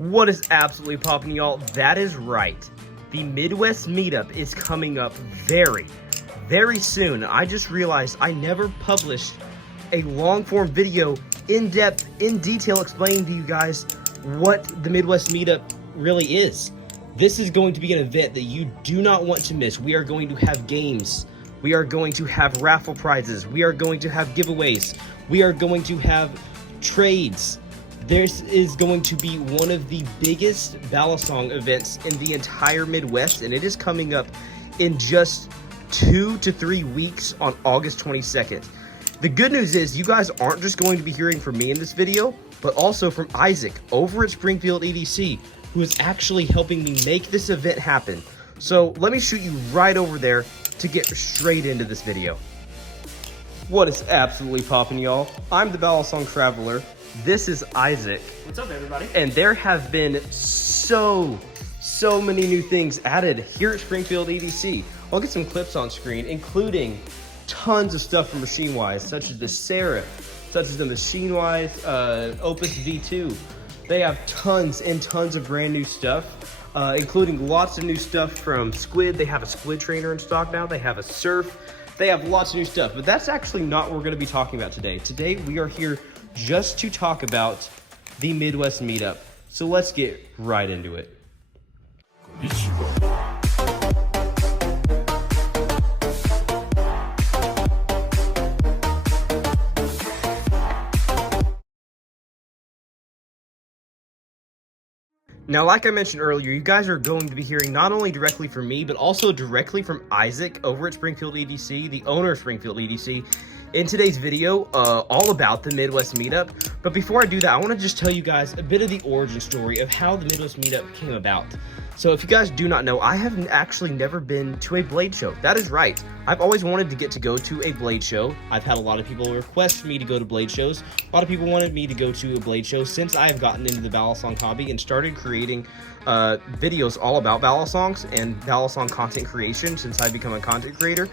What is absolutely popping, y'all? That is right. The Midwest Meetup is coming up very, very soon. I just realized I never published a long-form video in depth, in detail, explaining to you guys what the Midwest Meetup really is. This is going to be an event that you do not want to miss. We are going to have games. We are going to have raffle prizes. We are going to have giveaways. We are going to have trades. This is going to be one of the biggest Balisong events in the entire Midwest, and it is coming up in just 2 to 3 weeks on August 22nd. The good news is you guys aren't just going to be hearing from me in this video, but also from Isaac over at Springfield EDC, who is actually helping me make this event happen. So let me shoot you right over there to get straight into this video. What is absolutely popping, y'all? I'm the Balisong Traveler. This is Isaac. What's up, everybody? And there have been so many new things added here at Springfield EDC. I'll get some clips on screen, including tons of stuff from Machine-Wise, such as the Seraph, such as the Machine-Wise Opus V2. They have tons and tons of brand new stuff, including lots of new stuff from Squid. They have a Squid trainer in stock now. They have a Surf. They have lots of new stuff, but that's actually not what we're going to be talking about today. Today, we are here just to talk about the Midwest Meetup. So let's get right into it. Now, like I mentioned earlier, you guys are going to be hearing not only directly from me, but also directly from Isaac over at Springfield EDC, the owner of Springfield EDC, in today's video, all about the Midwest Meetup. But before I do that, I want to just tell you guys a bit of the origin story of how the Midwest Meetup came about. So if you guys do not know, I have actually never been to a blade show. That is right. I've always wanted to get to go to a blade show. I've had a lot of people request me to go to blade shows. A lot of people wanted me to go to a blade show since I have gotten into the Balisong hobby and started creating videos all about Balisongs and Balisong content creation since I've become a content creator.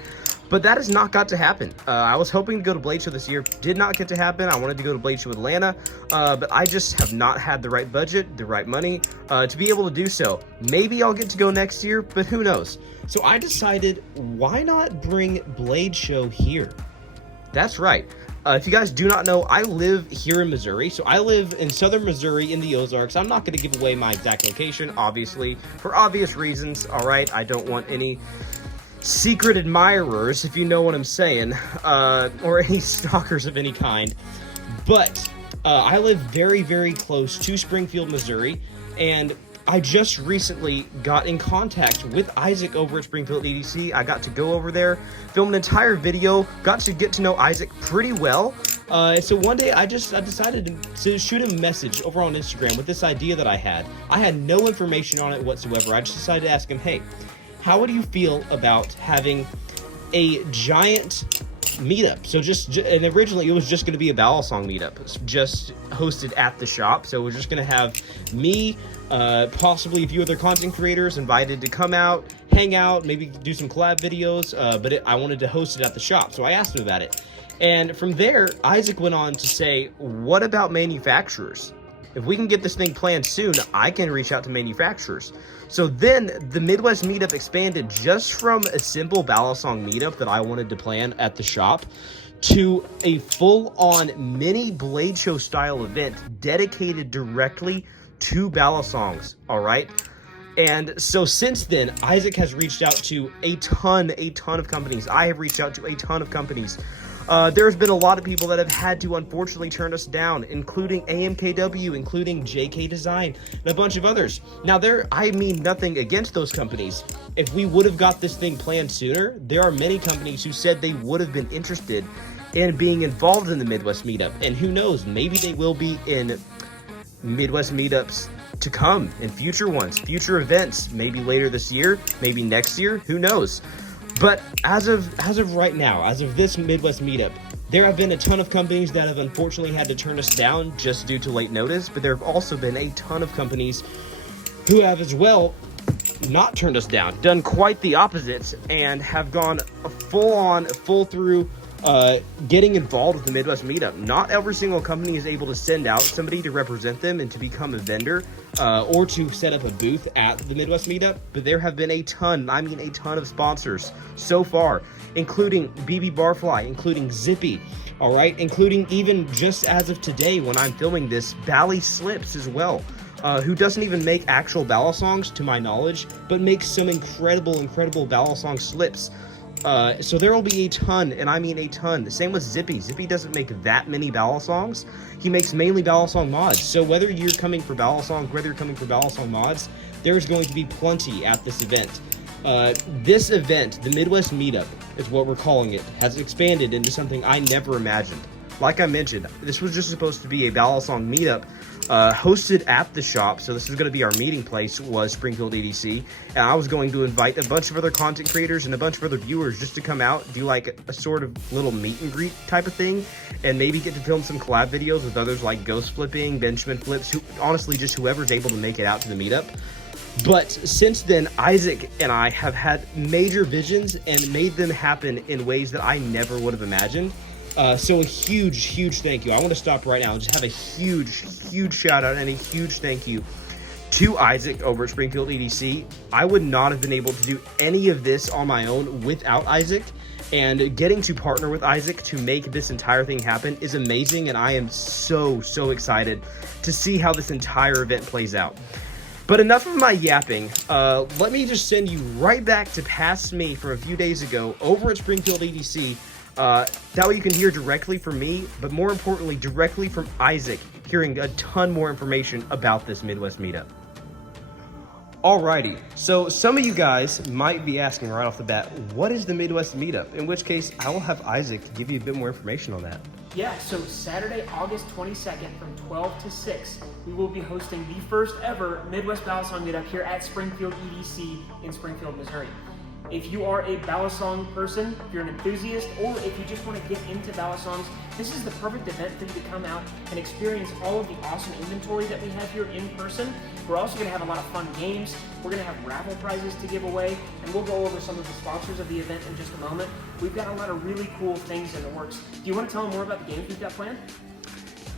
But that has not got to happen. I was hoping to go to Blade Show this year. Did not get to happen. I wanted to go to Blade Show Atlanta, but I just have not had the right budget, the right money to be able to do so. Maybe I'll get to go next year, but who knows? So I decided, why not bring Blade Show here? That's right. If you guys do not know, I live here in Missouri. So I live in southern Missouri in the Ozarks. I'm not going to give away my exact location, obviously, for obvious reasons. All right, I don't want any secret admirers, if you know what I'm saying, or any stalkers of any kind. But I live very close to Springfield, Missouri, and I just recently got in contact with Isaac over at Springfield EDC. I got to go over there, film an entire video, got to get to know Isaac pretty well. So one day I decided to shoot him a message over on Instagram with this idea that I had. I had no information on it whatsoever. I just decided to ask him, hey, how would you feel about having a giant meetup? So and originally it was just going to be a Balisong meetup, just hosted at the shop. So we're just going to have me, possibly a few other content creators invited to come out, hang out, maybe do some collab videos. But I wanted to host it at the shop. So I asked him about it. And from there, Isaac went on to say, what about manufacturers? If we can get this thing planned soon, I can reach out to manufacturers. So then the Midwest Meetup expanded just from a simple Balisong meetup that I wanted to plan at the shop to a full-on mini Bladeshow-style event dedicated directly to Balisongs, all right? And so since then, Isaac has reached out to a ton of companies. I have reached out to a ton of companies. There's been a lot of people that have had to unfortunately turn us down, including AMKW, including JK Design, and a bunch of others. Now, I mean nothing against those companies. If we would have got this thing planned sooner, there are many companies who said they would have been interested in being involved in the Midwest Meetup. And who knows, maybe they will be in Midwest Meetups to come, in future ones, future events, maybe later this year, maybe next year, who knows? But as of right now, as of this Midwest Meetup, there have been a ton of companies that have unfortunately had to turn us down just due to late notice, but there have also been a ton of companies who have as well not turned us down, done quite the opposite, and have gone full through getting involved with the Midwest Meetup. Not every single company is able to send out somebody to represent them and to become a vendor or to set up a booth at the Midwest Meetup, but there have been a ton, I mean a ton of sponsors so far, including BB Barfly, including Zippy, all right, including even just as of today when I'm filming this, Bally Slips as well, who doesn't even make actual Balisongs to my knowledge, but makes some incredible Balisong slips. So there will be a ton, and I mean a ton. The same with Zippy. Zippy doesn't make that many Balisongs. He makes mainly Balisong mods. So whether you're coming for Balisong, whether you're coming for Balisong mods, there's going to be plenty at this event. This event, the Midwest Meetup, is what we're calling it, has expanded into something I never imagined. Like I mentioned, this was just supposed to be a Balisong meetup hosted at the shop, so this was going to be our meeting place, was Springfield EDC, and I was going to invite a bunch of other content creators and a bunch of other viewers just to come out, do like a sort of little meet and greet type of thing, and maybe get to film some collab videos with others like Ghost Flipping, Benjamin Flips, who honestly just whoever's able to make it out to the meetup. But since then, Isaac and I have had major visions and made them happen in ways that I never would have imagined. So a huge thank you. I want to stop right now and just have a huge shout out and a huge thank you to Isaac over at Springfield EDC. I would not have been able to do any of this on my own without Isaac, and getting to partner with Isaac to make this entire thing happen is amazing, and I am so excited to see how this entire event plays out. But enough of my yapping. Let me just send you right back to past me from a few days ago over at Springfield EDC. That way you can hear directly from me, but more importantly, directly from Isaac, hearing a ton more information about this Midwest Meetup. Alrighty, so some of you guys might be asking right off the bat, what is the Midwest Meetup? In which case, I will have Isaac give you a bit more information on that. Yeah, so Saturday, August 22nd from 12 to 6, we will be hosting the first ever Midwest Balisong Meetup here at Springfield EDC in Springfield, Missouri. If you are a Balisong person, if you're an enthusiast, or if you just want to get into Balisongs, this is the perfect event for you to come out and experience all of the awesome inventory that we have here in person. We're also going to have a lot of fun games. We're going to have raffle prizes to give away, and we'll go over some of the sponsors of the event in just a moment. We've got a lot of really cool things in the works. Do you want to tell them more about the games we've got planned?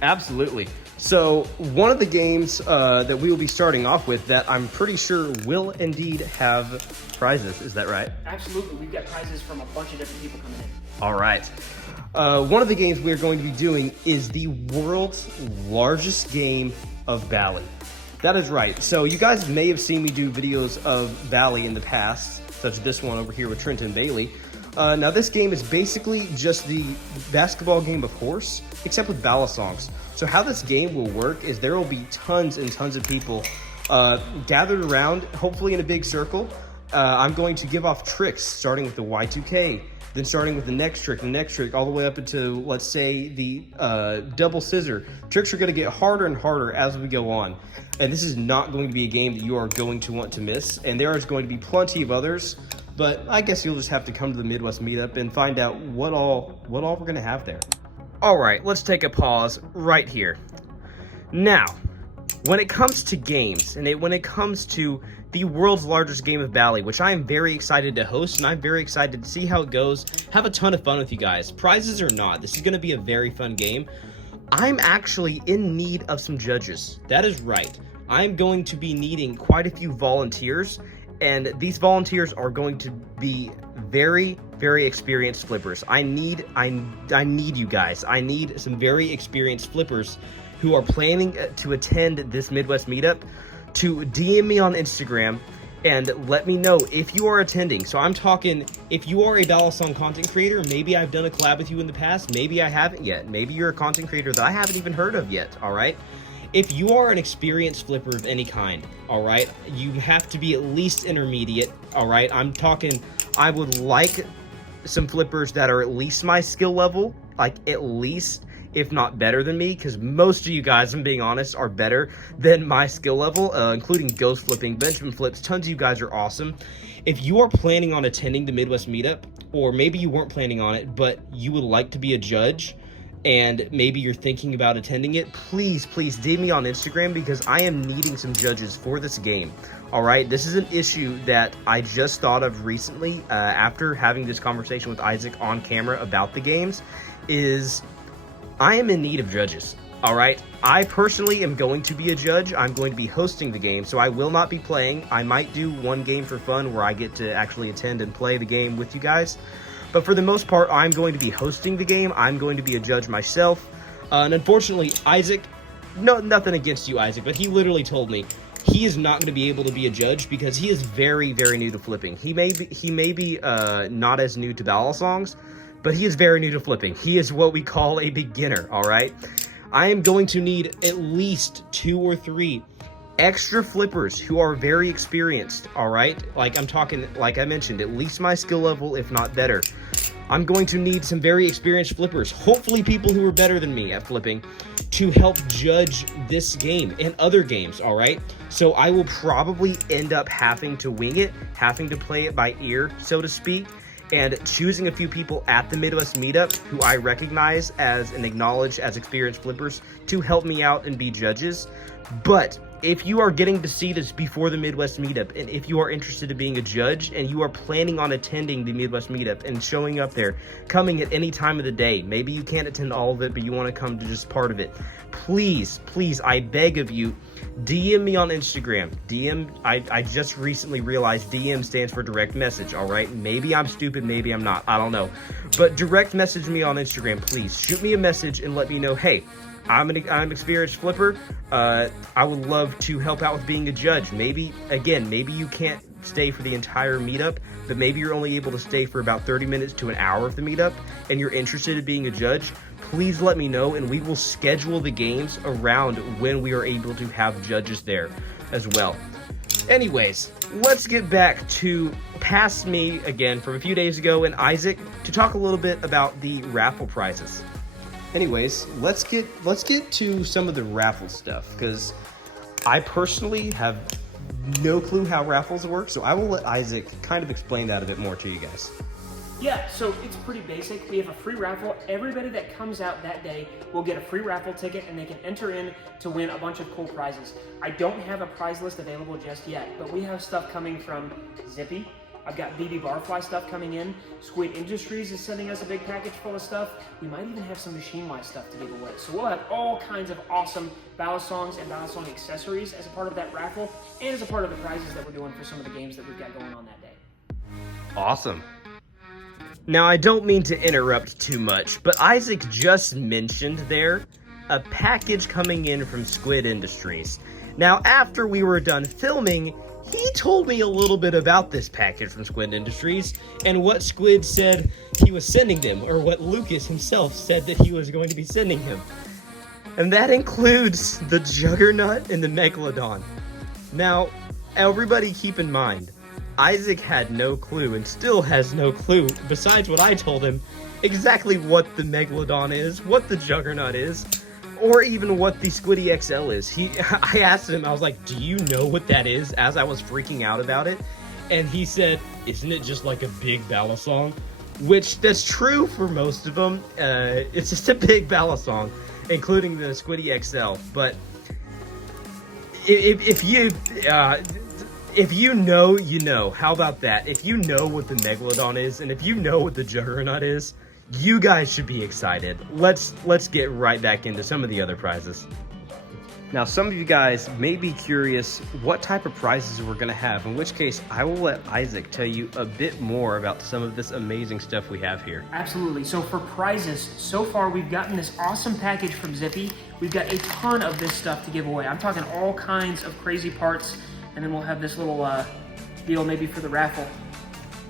Absolutely. So one of the games that we will be starting off with that I'm pretty sure will indeed have prizes. Is that right? Absolutely. We've got prizes from a bunch of different people coming in. All right. One of the games we're going to be doing is the world's largest game of Bally. That is right. So you guys may have seen me do videos of Bally in the past, such as this one over here with Trenton Bailey. Now this game is basically just the basketball game of horse, except with Balisongs. So how this game will work is there will be tons and tons of people gathered around, hopefully in a big circle. I'm going to give off tricks, starting with the Y2K, then starting with the next trick, all the way up into, let's say, the double scissor. Tricks are going to get harder and harder as we go on. And this is not going to be a game that you are going to want to miss. And there is going to be plenty of others. But I guess you'll just have to come to the Midwest Meetup and find out what all we're going to have there. All right, let's take a pause right here. Now, when it comes to games, and when it comes to the world's largest game of Bally, which I am very excited to host, and I'm very excited to see how it goes, have a ton of fun with you guys. Prizes or not, this is going to be a very fun game. I'm actually in need of some judges. That is right. I'm going to be needing quite a few volunteers, and these volunteers are going to be very experienced flippers. I need you guys. I need some very experienced flippers who are planning to attend this Midwest Meetup to DM me on Instagram and let me know if you are attending. So I'm talking, if you are a Balisong content creator, maybe I've done a collab with you in the past, maybe I haven't yet. Maybe you're a content creator that I haven't even heard of yet, all right? If you are an experienced flipper of any kind, all right, you have to be at least intermediate, all right? I'm talking, I would like some flippers that are at least my skill level, like at least, if not better than me, because most of you guys, I'm being honest, are better than my skill level, including Ghost Flipping, Benjamin Flips. Tons of you guys are awesome. If you are planning on attending the Midwest Meetup, or maybe you weren't planning on it, but you would like to be a judge, and maybe you're thinking about attending it, please DM me on Instagram, because I am needing some judges for this game. All right, this is an issue that I just thought of recently after having this conversation with Isaac on camera about the games, is I am in need of judges. All right, I personally am going to be a judge. I'm going to be hosting the game, so I will not be playing. I might do one game for fun where I get to actually attend and play the game with you guys. But for the most part, I'm going to be hosting the game. I'm going to be a judge myself. And unfortunately, Isaac, nothing against you, Isaac, but he literally told me he is not going to be able to be a judge because he is very, very new to flipping. He may be not as new to Balisongs, but he is very new to flipping. He is what we call a beginner, all right? I am going to need at least 2 or 3 extra flippers who are very experienced, all right? Like I'm talking, like I mentioned, at least my skill level, if not better. I'm going to need some very experienced flippers, hopefully people who are better than me at flipping, to help judge this game and other games, all right? So I will probably end up having to wing it, having to play it by ear, so to speak, and choosing a few people at the Midwest Meetup who I recognize as and acknowledge as experienced flippers to help me out and be judges. But if you are getting to see this before the Midwest Meetup, and if you are interested in being a judge and you are planning on attending the Midwest Meetup and showing up there, coming at any time of the day, maybe you can't attend all of it, but you want to come to just part of it, please, I beg of you, DM me on Instagram. I just recently realized DM stands for direct message, all right? Maybe I'm stupid, maybe I'm not, I don't know. But direct message me on Instagram, please. Shoot me a message and let me know, hey, I'm an experienced flipper. I would love to help out with being a judge. Maybe you can't stay for the entire meetup, but maybe you're only able to stay for about 30 minutes to an hour of the meetup, and you're interested in being a judge. Please let me know, and we will schedule the games around when we are able to have judges there as well. Anyways, let's get back to past me again from a few days ago and Isaac to talk a little bit about the raffle prizes. Anyways, let's get to some of the raffle stuff, because I personally have no clue how raffles work, so I will let Isaac kind of explain that a bit more to you guys. Yeah, so it's pretty basic. We have a free raffle. Everybody that comes out that day will get a free raffle ticket, and they can enter in to win a bunch of cool prizes. I don't have a prize list available just yet, but we have stuff coming from Zippy. I've got BB Barfly stuff coming in. Squid Industries is sending us a big package full of stuff. We might even have some Machine-wise stuff to give away. So we'll have all kinds of awesome Balisongs and Balisong accessories as a part of that raffle, and as a part of the prizes that we're doing for some of the games that we've got going on that day. Awesome. Now, I don't mean to interrupt too much, but Isaac just mentioned there a package coming in from Squid Industries. Now, after we were done filming, he told me a little bit about this package from Squid Industries and what Squid said he was sending them, or what Lucas himself said that he was going to be sending him. And that includes the Juggernaut and the Megalodon. Now, everybody keep in mind, Isaac had no clue and still has no clue, besides what I told him, exactly what the Megalodon is, what the Juggernaut is, or even what the Squiddy XL is. I asked him, I was like, do you know what that is? As I was freaking out about it. And he said, isn't it just like a big Balisong? Which, that's true for most of them. It's just a big Balisong, including the Squiddy XL. But if you know, you know. How about that? If you know what the Megalodon is, and if you know what the Juggernaut is, you guys should be excited. Let's get right back into some of the other prizes. Now, some of you guys may be curious what type of prizes we're gonna have, in which case I will let Isaac tell you a bit more about some of this amazing stuff we have here. Absolutely. So for prizes, so far we've gotten this awesome package from Zippy. We've got a ton of this stuff to give away. I'm talking all kinds of crazy parts, and then we'll have this little deal maybe for the raffle.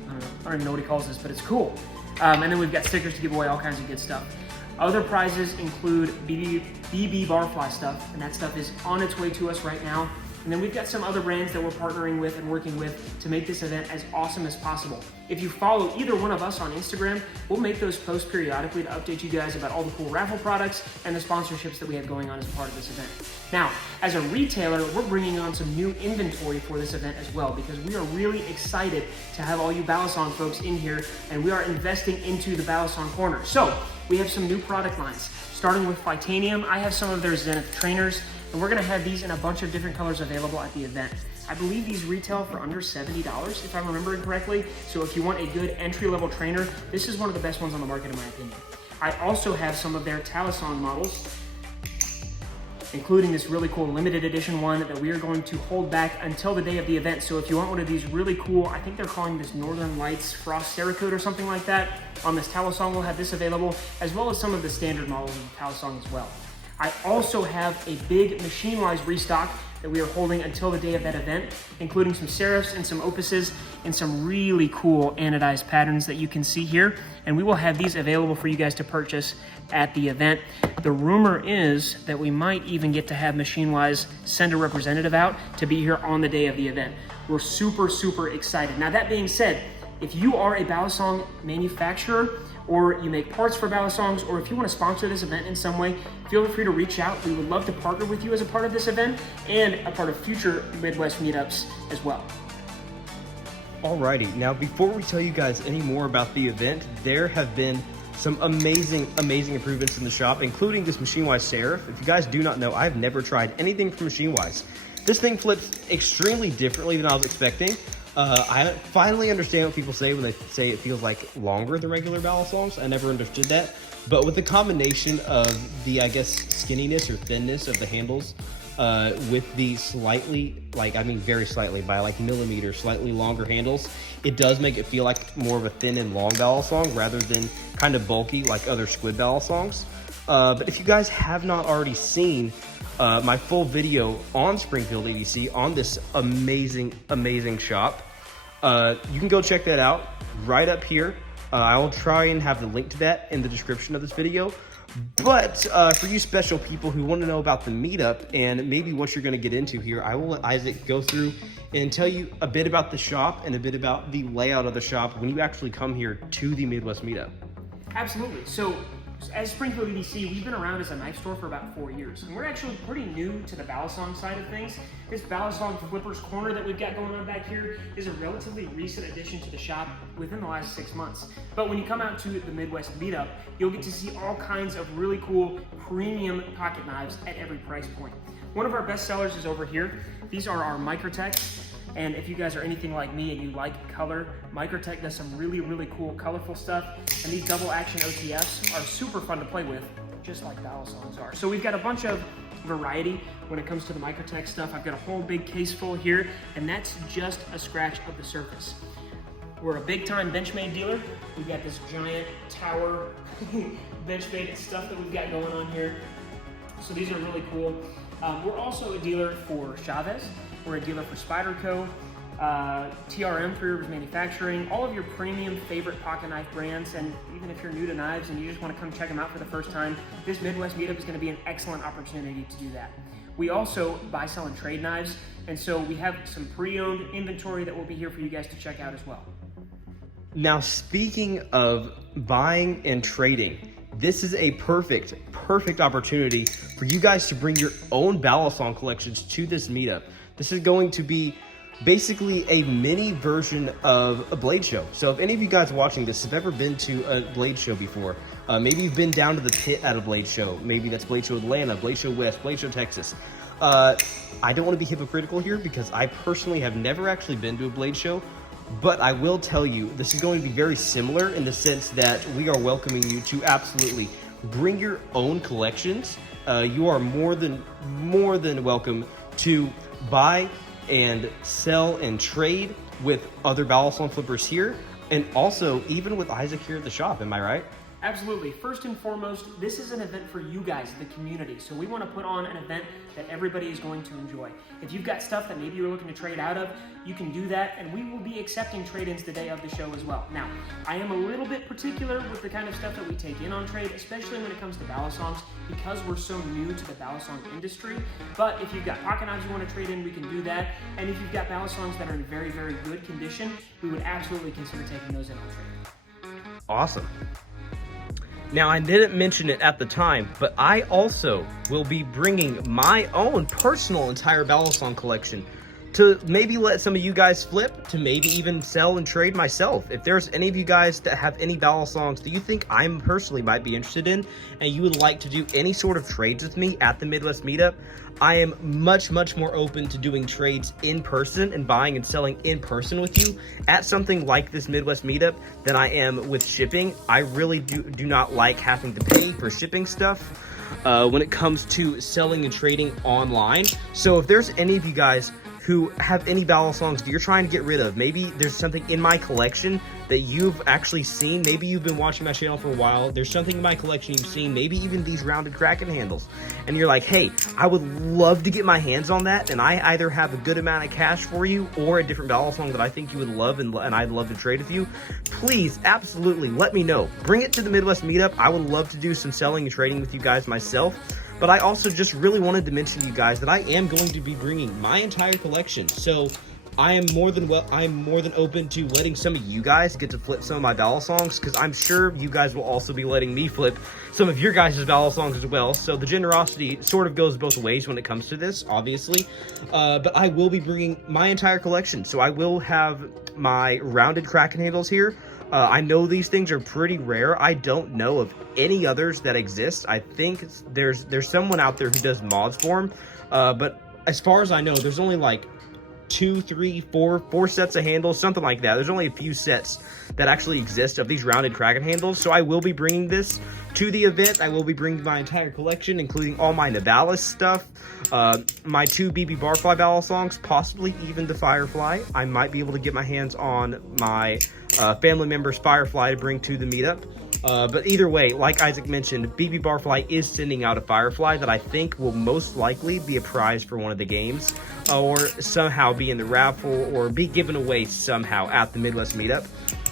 I don't even know what he calls this, but it's cool. And then we've got stickers to give away, all kinds of good stuff. Other prizes include BB Barfly stuff, and that stuff is on its way to us right now. And then we've got some other brands that we're partnering with and working with to make this event as awesome as possible. If you follow either one of us on Instagram, we'll make those posts periodically to update you guys about all the cool raffle products and the sponsorships that we have going on as part of this event. Now, as a retailer, we're bringing on some new inventory for this event as well, because we are really excited to have all you Balisong folks in here, and we are investing into the Balisong corner. So we have some new product lines, starting with Fightanium. I have some of their Zenith trainers, and we're gonna have these in a bunch of different colors available at the event. I believe these retail for under $70, if I'm remembering correctly. So if you want a good entry-level trainer, this is one of the best ones on the market in my opinion. I also have some of their Talisong models. including this really cool limited edition one that we are going to hold back until the day of the event. So if you want one of these really cool, I think they're calling this Northern Lights Frost Cerakote or something like that, on this Balisong, we'll have this available, as well as some of the standard models of the Balisong as well. I also have a big machine-wise restock that we are holding until the day of that event, including some serifs and some opuses and some really cool anodized patterns that you can see here. And we will have these available for you guys to purchase at the event. The rumor is that we might even get to have machine-wise send a representative out to be here on the day of the event. We're super, super excited. Now, that being said, if you are a Balisong manufacturer, or you make parts for Balisongs, or if you want to sponsor this event in some way, feel free to reach out. We would love to partner with you as a part of this event and a part of future Midwest meetups as well. Alrighty, now before we tell you guys any more about the event, there have been some amazing improvements in the shop, including this Machine-Wise Serif. If you guys do not know, I've never tried anything from Machine-Wise. This thing flips extremely differently than I was expecting. I finally understand what people say when they say it feels like longer than regular Balisongs. I never understood that. But with the combination of the, I guess, skinniness or thinness of the handles, with the slightly, very slightly, by like millimeters, slightly longer handles, it does make it feel like more of a thin and long Balisong rather than kind of bulky like other squid Balisongs. But if you guys have not already seen my full video on Springfield EDC on this amazing shop, you can go check that out right up here. I will try and have the link to that in the description of this video. But for you special people who want to know about the meetup and maybe what you're going to get into here, I will let Isaac go through and tell you a bit about the shop and a bit about the layout of the shop when you actually come here to the Midwest Meetup. Absolutely. So as Springfield EDC, we've been around as a knife store for about 4 years, and we're actually pretty new to the Balisong side of things. This Balisong Flippers Corner that we've got going on back here is a relatively recent addition to the shop within the last 6 months. But when you come out to the Midwest Meetup, you'll get to see all kinds of really cool premium pocket knives at every price point. One of our best sellers is over here. These are our Microtechs. And if you guys are anything like me and you like color, Microtech does some really cool colorful stuff. And these double action OTFs are super fun to play with, just like Balisongs are. So we've got a bunch of variety when it comes to the Microtech stuff. I've got a whole big case full here, and that's just a scratch of the surface. We're a big time Benchmade dealer. We've got this giant tower Benchmade stuff that we've got going on here. So these are really cool. We're also a dealer for Chavez. We're a dealer for Spyderco, TRM, Three Rivers Manufacturing, all of your premium favorite pocket knife brands. And even if you're new to knives and you just want to come check them out for the first time, this Midwest Meetup is going to be an excellent opportunity to do that. We also buy, sell, and trade knives, and so we have some pre-owned inventory that will be here for you guys to check out as well. Now, speaking of buying and trading, this is a perfect opportunity for you guys to bring your own Balisong collections to this meetup. This is going to be basically a mini version of a blade show. So if any of you guys watching this have ever been to a blade show before, maybe you've been down to the pit at a blade show. Maybe that's Blade Show Atlanta, Blade Show West, Blade Show Texas. I don't want to be hypocritical here because I personally have never actually been to a blade show, but I will tell you this is going to be very similar in the sense that we are welcoming you to absolutely bring your own collections. You are more than welcome to buy and sell and trade with other Balisong flippers here, and also even with Isaac here at the shop. Am I right? Absolutely. First and foremost, this is an event for you guys, the community. So we want to put on an event that everybody is going to enjoy. If you've got stuff that maybe you're looking to trade out of, you can do that, and we will be accepting trade-ins the day of the show as well. Now, I am a little bit particular with the kind of stuff that we take in on trade, especially when it comes to Balisongs, because we're so new to the Balisong industry. But if you've got pocket knives you want to trade in, we can do that. And if you've got Balisongs that are in very good condition, we would absolutely consider taking those in on trade. Awesome. Now, I didn't mention it at the time, but I also will be bringing my own personal entire Balisong collection to maybe let some of you guys flip, to maybe even sell and trade myself. If there's any of you guys that have any Balisongs that you think I personally might be interested in, and you would like to do any sort of trades with me at the Midwest Meetup, I am much more open to doing trades in person and buying and selling in person with you at something like this Midwest Meetup than I am with shipping. I really do not like having to pay for shipping stuff when it comes to selling and trading online. So if there's any of you guys who have any Balisongs that you're trying to get rid of, maybe there's something in my collection that you've actually seen, maybe you've been watching my channel for a while, there's something in my collection you've seen, maybe even these rounded Kraken handles, and you're like, hey, I would love to get my hands on that, and I either have a good amount of cash for you or a different Balisong that I think you would love and I'd love to trade with you, please, absolutely, let me know. Bring it to the Midwest Meetup. I would love to do some selling and trading with you guys myself. But I also just really wanted to mention to you guys that I am going to be bringing my entire collection. So I am more than open to letting some of you guys get to flip some of my Balisongs, because I'm sure you guys will also be letting me flip some of your guys' Balisongs as well. So the generosity sort of goes both ways when it comes to this, obviously. But I will be bringing my entire collection. So I will have my rounded Kraken handles here. I know these things are pretty rare. I don't know of any others that exist. I think there's someone out there who does mods for them. But as far as I know, there's only like 2, 3, 4 sets of handles, something like that. There's only a few sets that actually exist of these rounded Kraken handles. So I will be bringing this to the event. I will be bringing my entire collection, including all my Nivalis stuff, my 2 BB Barfly Balisongs, possibly even the Firefly. I might be able to get my hands on my family member's Firefly to bring to the meetup. But either way, like Isaac mentioned, BB Barfly is sending out a Firefly that I think will most likely be a prize for one of the games, or somehow be in the raffle, or be given away somehow at the Midwest Meetup.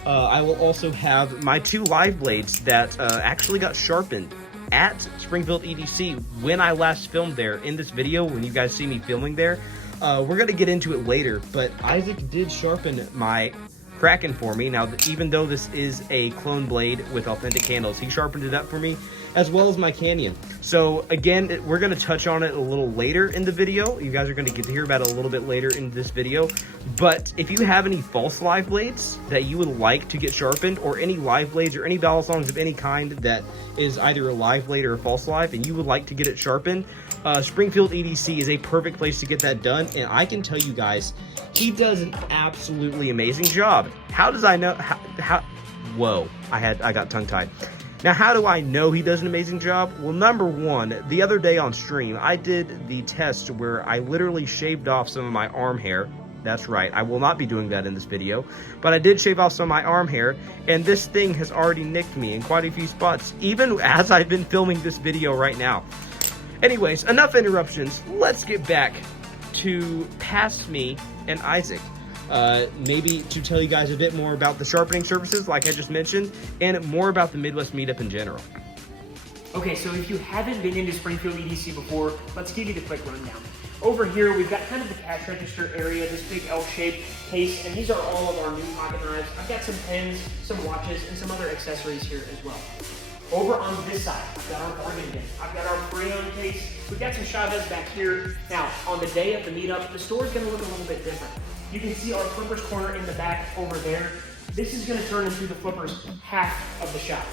I will also have my 2 live blades that actually got sharpened at Springfield EDC when I last filmed there in this video, when you guys see me filming there. We're going to get into it later, but Isaac did sharpen my Kraken for me. Now, even though this is a clone blade with authentic handles, he sharpened it up for me, as well as my Canyon. So again, we're going to touch on it a little later in the video. You guys are going to get to hear about it a little bit later in this video. But if you have any false live blades that you would like to get sharpened, or any live blades or any Balisongs of any kind that is either a live blade or a false live, and you would like to get it sharpened, Springfield EDC is a perfect place to get that done. And I can tell you guys, he does an absolutely amazing job. How does I know? Whoa, I got tongue-tied. Now, how do I know he does an amazing job? Well, number one, the other day on stream, I did the test where I literally shaved off some of my arm hair. That's right, I will not be doing that in this video, but I did shave off some of my arm hair, and this thing has already nicked me in quite a few spots, even as I've been filming this video right now. Anyways, enough interruptions. Let's get back to past me and Isaac. Maybe to tell you guys a bit more about the sharpening services, like I just mentioned, and more about the Midwest Meetup in general. Okay, so if you haven't been into Springfield EDC before, let's give you the quick rundown. Over here, we've got kind of the cash register area, this big L-shaped case, and these are all of our new pocket knives. I've got some pens, some watches, and some other accessories here as well. Over on this side, I've got our bargain bin. I've got our crayon case. We've got some Chavez back here. Now, on the day of the meetup, the store is going to look a little bit different. You can see our flippers corner in the back over there. This is going to turn into the flippers half of the shop.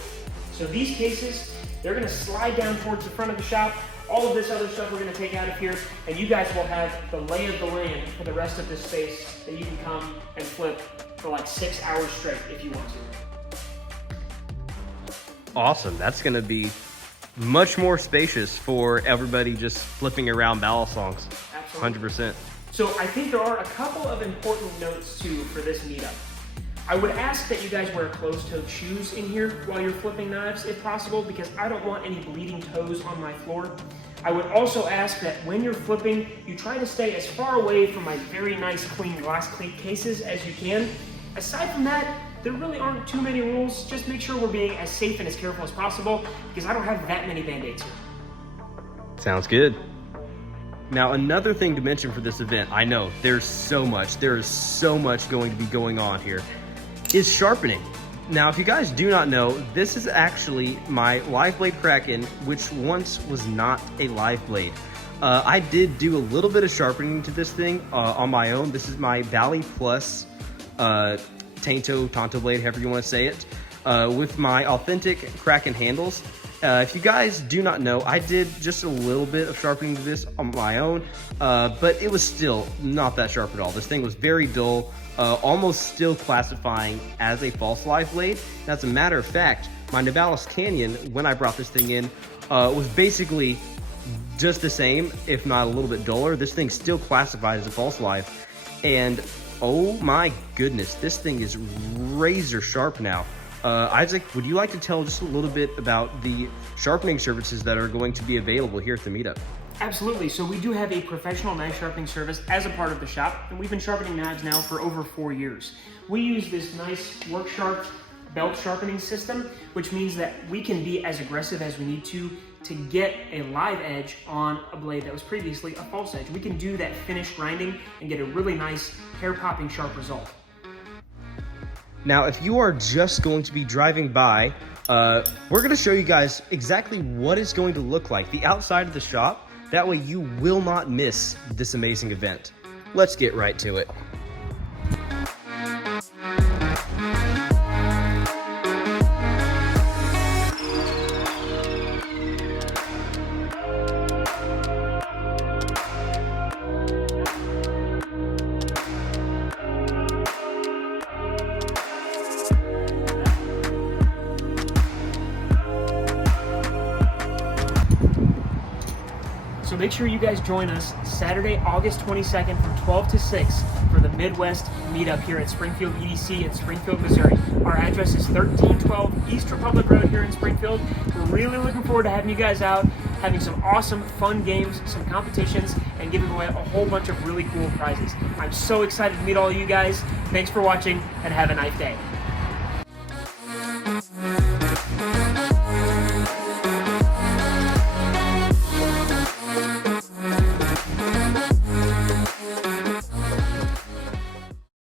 So these cases, they're going to slide down towards the front of the shop. All of this other stuff we're going to take out of here, and you guys will have the lay of the land for the rest of this space that you can come and flip for like 6 hours straight if you want to. Awesome. That's going to be much more spacious for everybody just flipping around Balisongs. Absolutely. 100%. So I think there are a couple of important notes too for this meetup. I would ask that you guys wear closed-toed shoes in here while you're flipping knives if possible, because I don't want any bleeding toes on my floor. I would also ask that when you're flipping, you try to stay as far away from my very nice clean glass plate cases as you can. Aside from that, there really aren't too many rules. Just make sure we're being as safe and as careful as possible, because I don't have that many Band-Aids here. Sounds good. Now, another thing to mention for this event, I know there is so much going to be going on here, is sharpening. Now, if you guys do not know, this is actually my live blade Kraken, which once was not a live blade. I did do a little bit of sharpening to this thing on my own. This is my Bali Plus Tanto blade, however you want to say it, with my authentic Kraken handles. If you guys do not know, I did just a little bit of sharpening to this on my own, but it was still not that sharp at all. This thing was very dull, almost still classifying as a false live blade. And as a matter of fact, my Novalis Canyon, when I brought this thing in, was basically just the same, if not a little bit duller. This thing's still classified as a false live, and oh my goodness, this thing is razor sharp now. Isaac, would you like to tell just a little bit about the sharpening services that are going to be available here at the meetup? Absolutely. So we do have a professional knife sharpening service as a part of the shop, and we've been sharpening knives now for over 4 years. We use this nice work sharp belt sharpening system, which means that we can be as aggressive as we need to get a live edge on a blade that was previously a false edge. We can do that finished grinding and get a really nice hair-popping sharp result. Now, if you are just going to be driving by, we're going to show you guys exactly what it's going to look like, the outside of the shop. That way you will not miss this amazing event. Let's get right to it. So make sure you guys join us Saturday, August 22nd from 12 to 6 for the Midwest Meetup here at Springfield EDC in Springfield, Missouri. Our address is 1312 East Republic Road here in Springfield. We're really looking forward to having you guys out, having some awesome, fun games, some competitions, and giving away a whole bunch of really cool prizes. I'm so excited to meet all of you guys. Thanks for watching, and have a nice day.